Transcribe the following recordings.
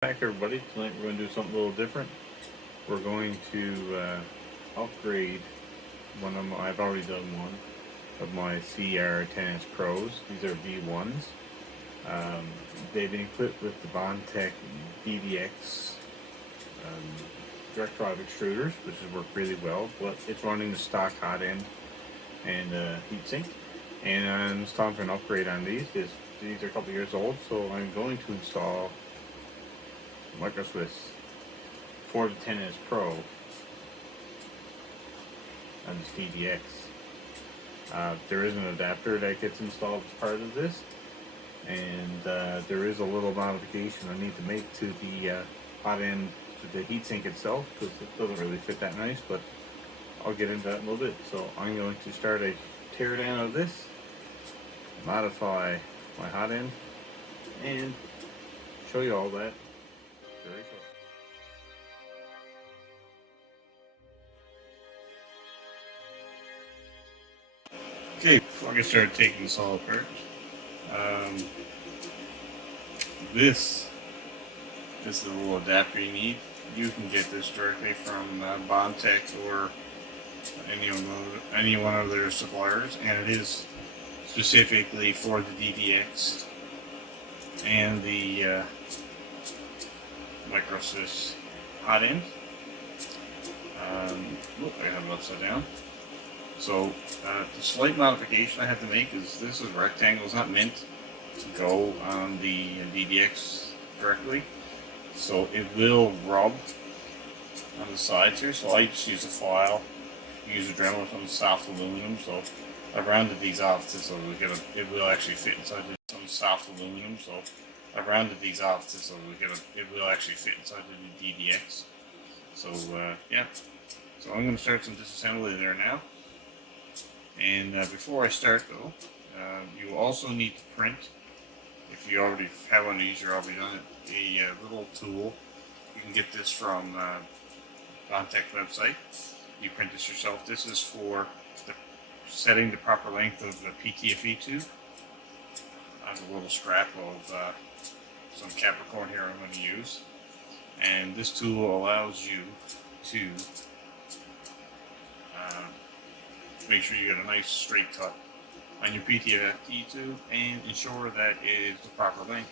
Back everybody, tonight we're going to do something a little different. We're going to upgrade one of my, I've already done one of my CR10S Pros. These are V1s. They've been equipped with the Bondtech DDX direct drive extruders, which has worked really well, but it's running the stock Hotend and heatsink. And it's time for an upgrade on these. These are a couple years old, so I'm going to install Swiss CR10S PRO on this DDX. There is an adapter that gets installed as part of this, and there is a little modification I need to make to the hot end, to the heatsink itself, because it doesn't really fit that nice, but I'll get into that in a little bit. So I'm going to start a tear down of this, modify my hot end, and show you all that very shortly. Okay, before I get started taking this all apart, this is the little adapter you need. You can get this directly from Bondtech or any one of their suppliers, and it is specifically for the DDX and the Swiss hot end. I have it upside down. So the slight modification I have to make is this is rectangle. It's not meant to go on the DDX directly, so it will rub on the sides here. So I just use a file, use a Dremel from soft aluminum. So I've rounded these off so it will actually fit inside some soft aluminum. So I've rounded these off so it will actually fit inside the DDX. So yeah. So I'm going to start some disassembly there now. And before I start though, you also need to print, if you already have one of these, you're already done it, a little tool. You can get this from Bondtech website. You print this yourself. This is for setting the proper length of the PTFE tube. I have a little scrap of some Capricorn here I'm going to use. And this tool allows you to make sure you get a nice straight cut on your PTFE tube and ensure that it is the proper length.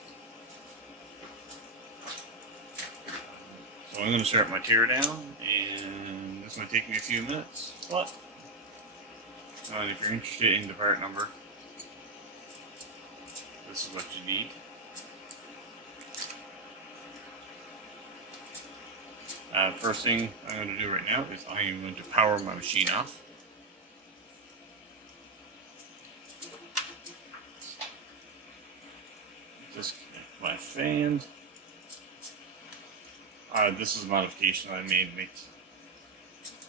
So I'm going to start my tear down, and this might take me a few minutes, but and if you're interested in the part number, this is what you need. First thing I'm going to do right now is I am going to power my machine off. Disconnect my fan. This is a modification I made to make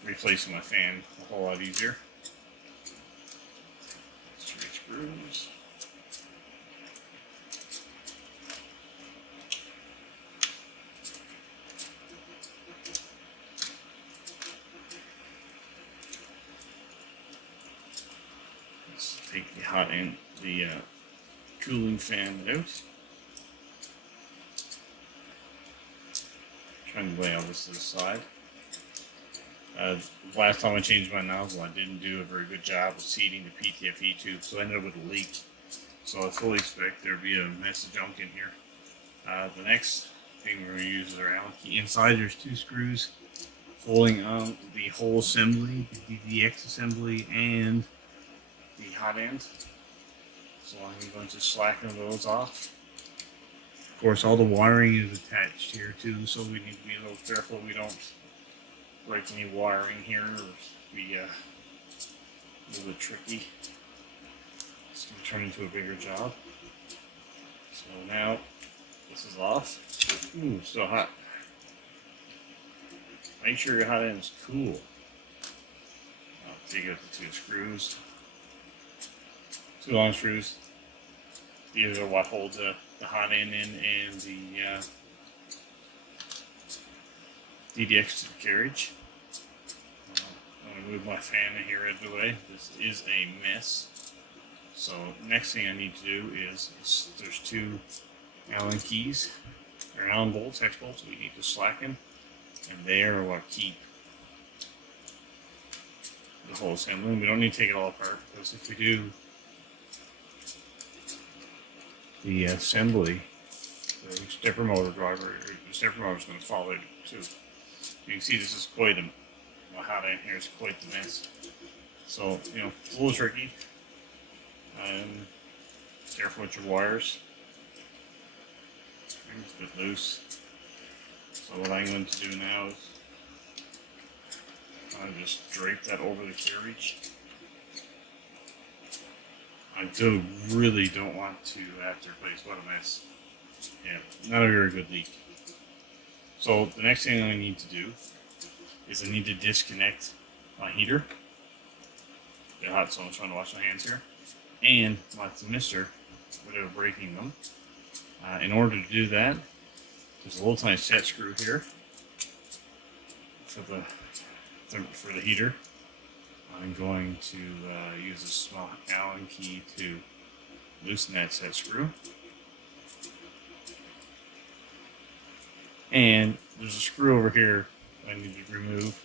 replacing my fan a whole lot easier. 3 screws. Let's take the hot end, the cooling fan out. Trying to lay all this to the side. Last time I changed my nozzle, I didn't do a very good job of seating the PTFE tube, so I ended up with a leak. So I fully expect there to be a mess of junk in here. The next thing we're going to use is our Allen key. Inside there's 2 screws holding on the whole assembly, the DDX assembly, and the hot end. So I'm going to slacken those off. Of course, all the wiring is attached here too, so we need to be a little careful we don't break any wiring here or be a little bit tricky. It's going to turn into a bigger job. So now this is off. Ooh, still hot. Make sure your hot end is cool. I'll take out the 2 screws. 2 long screws. These are what hold the hot end in and the DDX carriage. I'm going to move my fan here out of the way. This is a mess. So next thing I need to do is there's 2 Allen keys They're Allen bolts, hex bolts, we need to slacken, and they are what keep the whole assembly. We don't need to take it all apart, because if we do the assembly, the stepper motor driver, the stepper motor is going to fall out too. You can see this is quite a Hotend here is quite the mess. So, you know, it's a little tricky. Careful with your wires. It's a bit loose. So what I'm going to do now is I just drape that over the carriage. I really don't want to have to replace. What a mess. Yeah, not a very good leak. So the next thing I need to do is I need to disconnect my heater. Get hot, so I'm trying to wash my hands here. And my thermistor without breaking them. In order to do that, there's a little tiny set screw here for the heater. I'm going to use a small Allen key to loosen that set screw. And there's a screw over here I need to remove.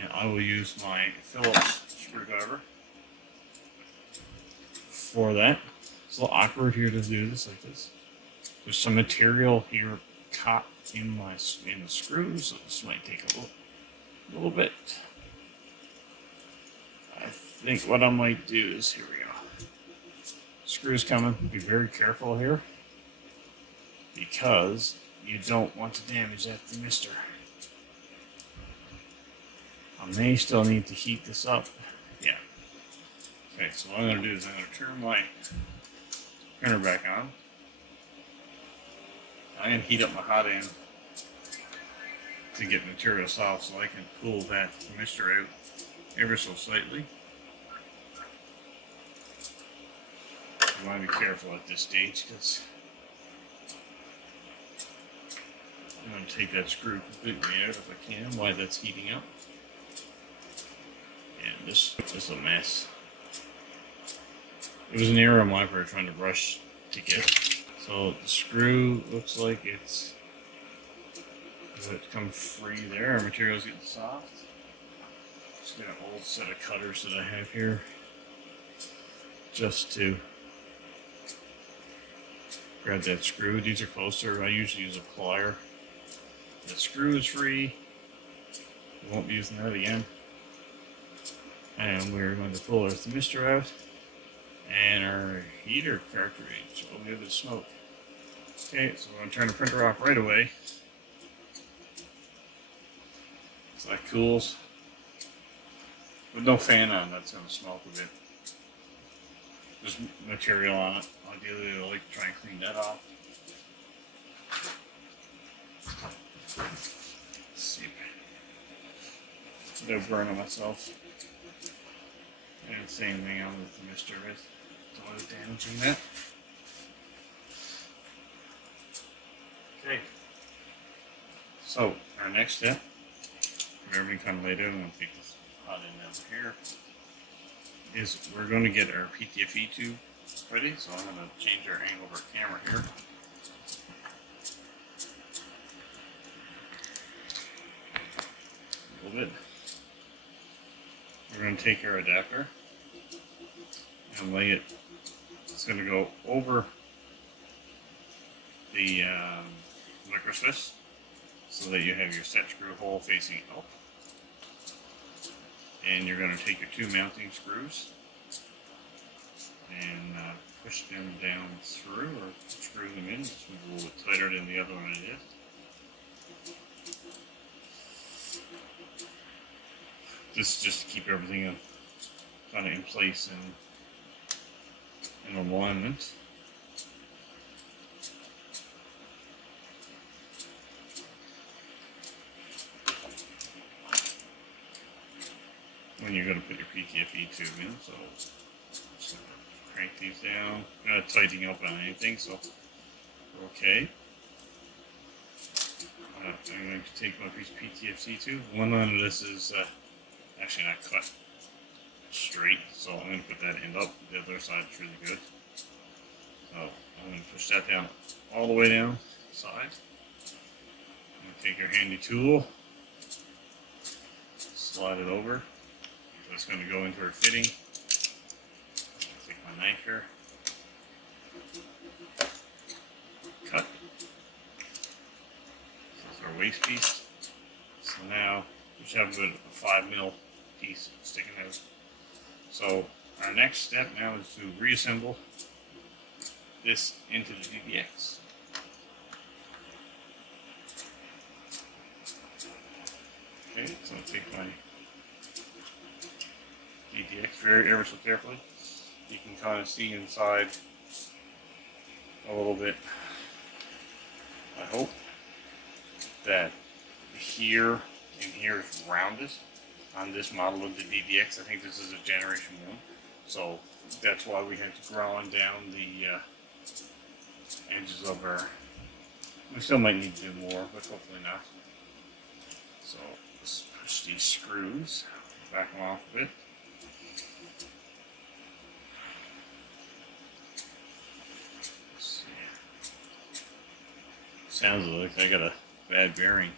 And I will use my Phillips screwdriver for that. It's a little awkward here to do this like this. There's some material here caught in the screws, so this might take a little bit. I think what I might do is, here we go. Screws coming. Be very careful here, because you don't want to damage that thermistor. I may still need to heat this up. Yeah. Okay, so what I'm going to do is I'm going to turn my printer back on. I'm going to heat up my Hotend to get material soft so I can pull that thermistor out ever so slightly. You want to be careful at this stage, because I'm going to take that screw completely out if I can while that's heating up. And this is a mess. It was an error on my part trying to rush to get it. So the screw looks like it's come free there. Our material's getting soft. Just got an old set of cutters that I have here just to grab that screw. These are closer. I usually use a plier. The screw is free. We won't be using that again. And we're going to pull our thermistor out and our heater cartridge. Oh, we have the smoke. Okay, so we're going to turn the printer off right away. So that cools. With no fan on, that's going to smoke a bit. There's material on it. Ideally, I like to try and clean that off. Let's see. Without burning myself. And the same thing on with the thermistor with. Don't want it damaging that. Okay. So, our next step, everything kind of laid out, I'm going to take this Hotend over here, is we're going to get our PTFE tube ready. So I'm going to change our angle of our camera here. A little bit. We're going to take our adapter and lay it. It's going to go over the microswiss so that you have your set screw hole facing up. And you're going to take your two mounting screws and push them down through, or screw them in. This one's a little bit tighter than the other one it is. This just to keep everything kind of in place and in alignment. When you're going to put your PTFE tube in, so just crank these down. I'm not tightening up on anything, so okay. I'm going to take my piece of PTFE tube. One end of this is actually not cut straight, so I'm going to put that end up. The other side is really good. So I'm going to push that down all the way down. side. Take your handy tool, slide it over. So it's going to go into our fitting. Take my knife here, cut. That's our waste piece. So now we should have a 5mm piece sticking out. So our next step now is to reassemble this into the DDX. Okay, so I'll take my DDX ever so carefully. You can kind of see inside a little bit. I hope that here and here is rounded on this model of the DDX. I think this is a generation 1, so that's why we had to grind down the edges of our. We still might need to do more, but hopefully not. So let's push these screws, back them off a bit. Let's see. Sounds like I got a bad bearing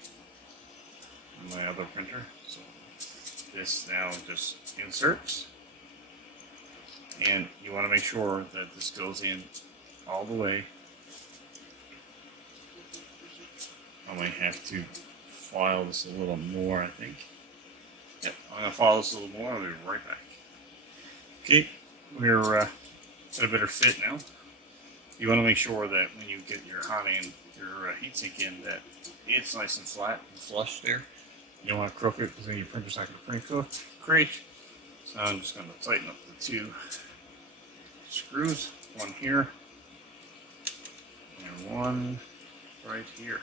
on my other printer. So this now just inserts, and you want to make sure that this goes in all the way. I might have to file this a little more, I think. Yep, I'm going to file this a little more. I'll be right back. Okay, we're at a better fit now. You want to make sure that when you get your Hotend, your heatsink in, that it's nice and flat and flush there. You don't want to crook it because then your printer's not going to print correct. So I'm just going to tighten up the 2 screws, one here and one right here.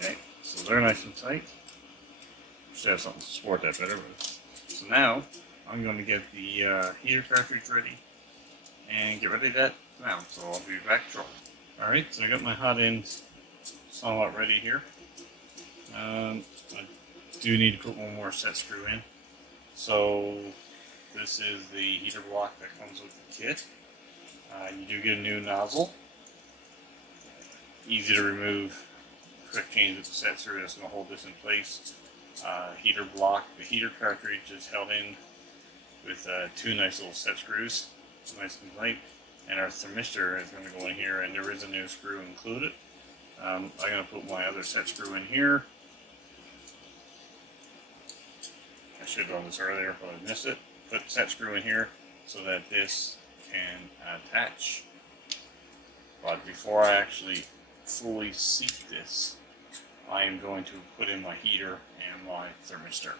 Okay, so they're nice and tight. Should have something to support that better. So now I'm going to get the heater cartridge ready and get ready to that now. So I'll be back shortly. Alright, so I got my Hotend somewhat ready here. I do need to put one more set screw in. So this is the heater block that comes with the kit. You do get a new nozzle. Easy to remove. Quick change with the set screw that's going to hold this in place. Heater block, the heater cartridge is held in with 2 nice little set screws, nice and tight, and our thermistor is going to go in here, and there is a new screw included. I'm going to put my other set screw in here. I should have done this earlier, but I missed it. Put the set screw in here so that this can attach. But before I actually fully seat this, I am going to put in my heater and my thermistor.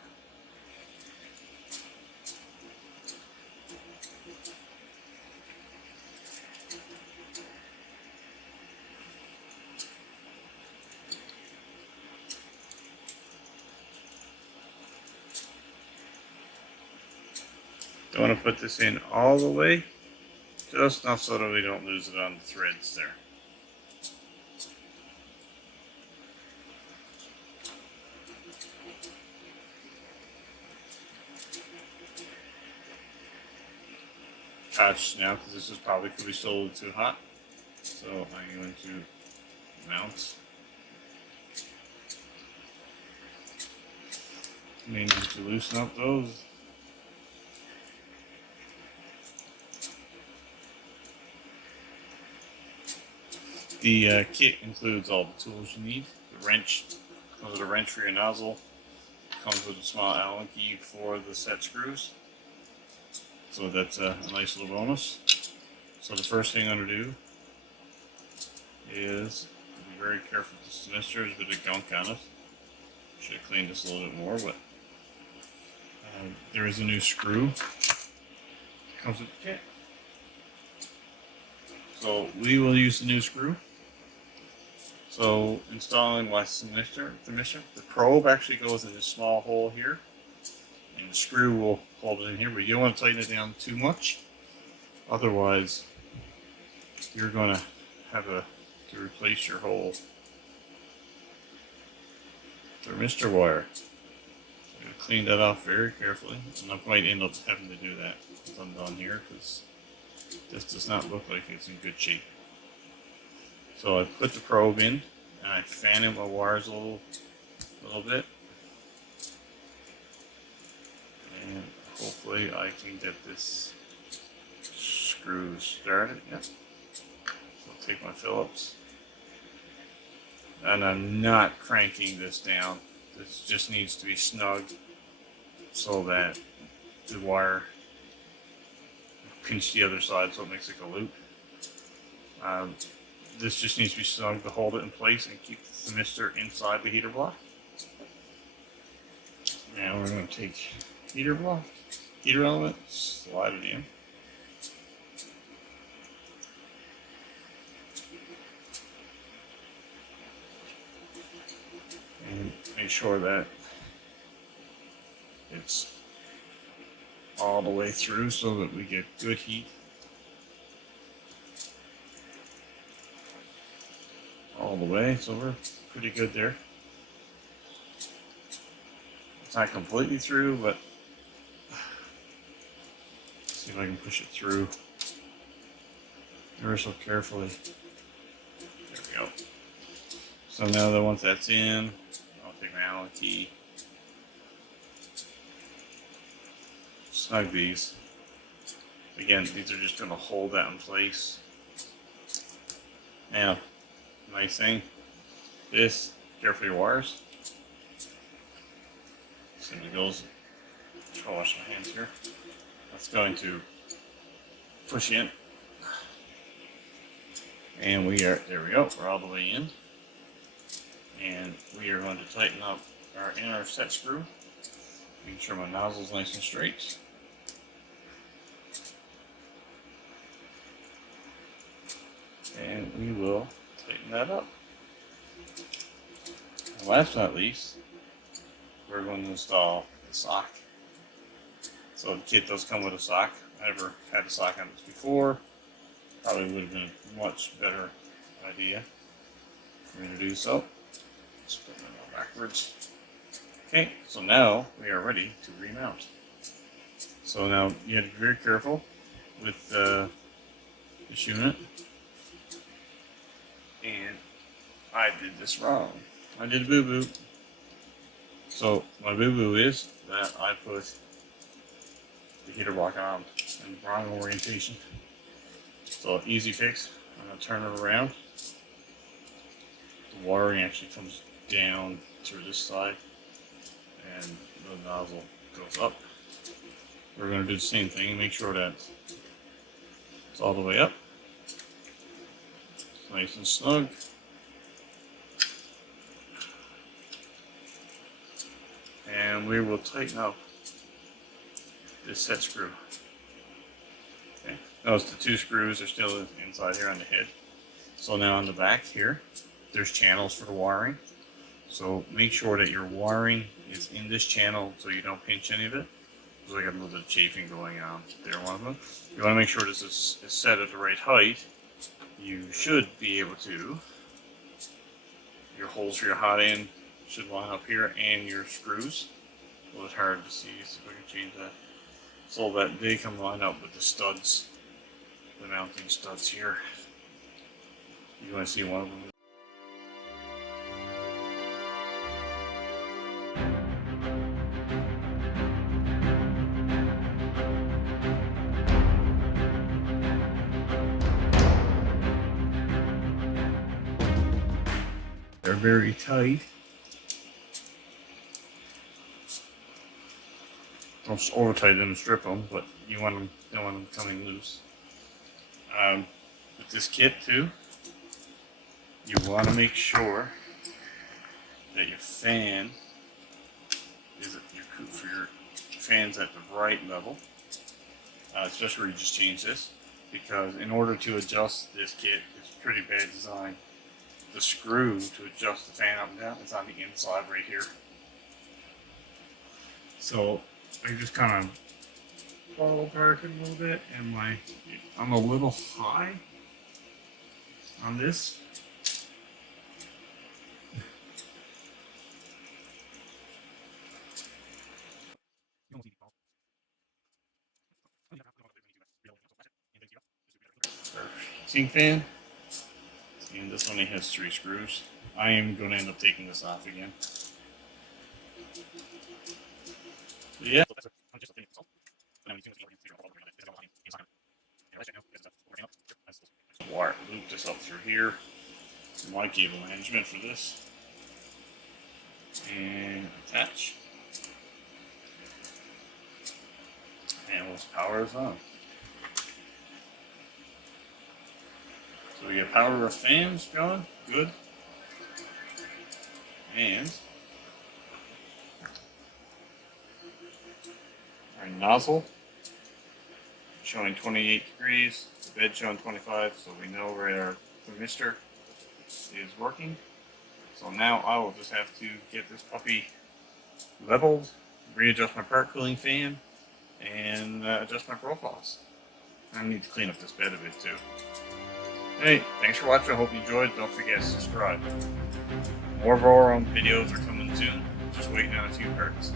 Don't want to put this in all the way, just enough so that we don't lose it on the threads there. Touch now because this is probably could be still a little too hot, so I'm going to mount. May need to loosen up those. The kit includes all the tools you need. The wrench comes with a wrench for your nozzle. Comes with a small Allen key for the set screws. So that's a nice little bonus. So the first thing I'm going to do is be very careful with this thermistor. There's a bit of gunk on it. Should have cleaned this a little bit more, but there is a new screw that comes with the kit. So we will use the new screw. So installing my thermistor, the probe actually goes in this small hole here, and the screw will hold it in here, but you don't want to tighten it down too much. Otherwise, you're going to have to replace your whole thermistor wire. So I'm going to clean that off very carefully, and I might end up having to do that once I'm done here, because this does not look like it's in good shape. So I put the probe in and I fan in my wires a little bit, and hopefully I can get this screw started. Yep. So I'll take my Phillips, and I'm not cranking this down. This just needs to be snug so that the wire pinch the other side so it makes like a loop. This just needs to be snug to hold it in place and keep the thermistor inside the heater block. Now we're going to take heater block, heater element, slide it in. And make sure that it's all the way through so that we get good heat. All the way, so we're pretty good there. It's not completely through, but see if I can push it through ever so carefully. There we go. So now that once that's in, I'll take my Allen key, snug these. Again, these are just going to hold that in place. Now, nice thing, this, careful your wires. Simply goes, I'll wash my hands here. That's going to push in. And we are, there we go, we're all the way in. And we are going to tighten up our inner set screw. Making sure my nozzle's nice and straight. And we will tighten that up. And last but not least, we're going to install the sock. So the kit does come with a sock. I never had a sock on this before. Probably would have been a much better idea for me to do so. Just put it backwards. Okay, so now we are ready to remount. So now you have to be very careful with this unit. And I did this wrong. I did a boo-boo. So my boo-boo is that I put the heater block on in the wrong orientation. So easy fix. I'm going to turn it around. The wiring actually comes down through this side and the nozzle goes up. We're going to do the same thing and make sure that it's all the way up. It's nice and snug. And we will tighten up this set screw. Okay. Notice the two screws are still inside here on the head. So now on the back here, there's channels for the wiring. So make sure that your wiring is in this channel so you don't pinch any of it. There's like a little bit of chafing going on there, one of them. You want to make sure this is set at the right height. You should be able to. Your holes for your hot end should line up here, and your screws. A little bit hard to see, so if I can change that. So that they can line up with the studs, the mounting studs here. You want to see one of them. They're very tight. Don't over tighten them and strip them, but you want them, don't want them coming loose. With this kit too, you want to make sure that your fan is at your fan's at the right level, especially where you just change this, because in order to adjust this kit, it's pretty bad design. The screw to adjust the fan up and down is on the inside right here. So I just kind of fall apart a little bit, and I'm a little high on this. Heating fan. And this one only has 3 screws. I am going to end up taking this off again. But yeah. Wire loop this up through here. My cable management for this. And attach. And let's power is on. So we get power of fans going, good. And our nozzle showing 28 degrees, the bed showing 25, so we know where our thermistor is working. So now I will just have to get this puppy leveled, readjust my part cooling fan, and adjust my profiles. I need to clean up this bed a bit too. Hey, thanks for watching. I hope you enjoyed. Don't forget to subscribe. More of our own videos are coming soon. Just waiting on a few parts.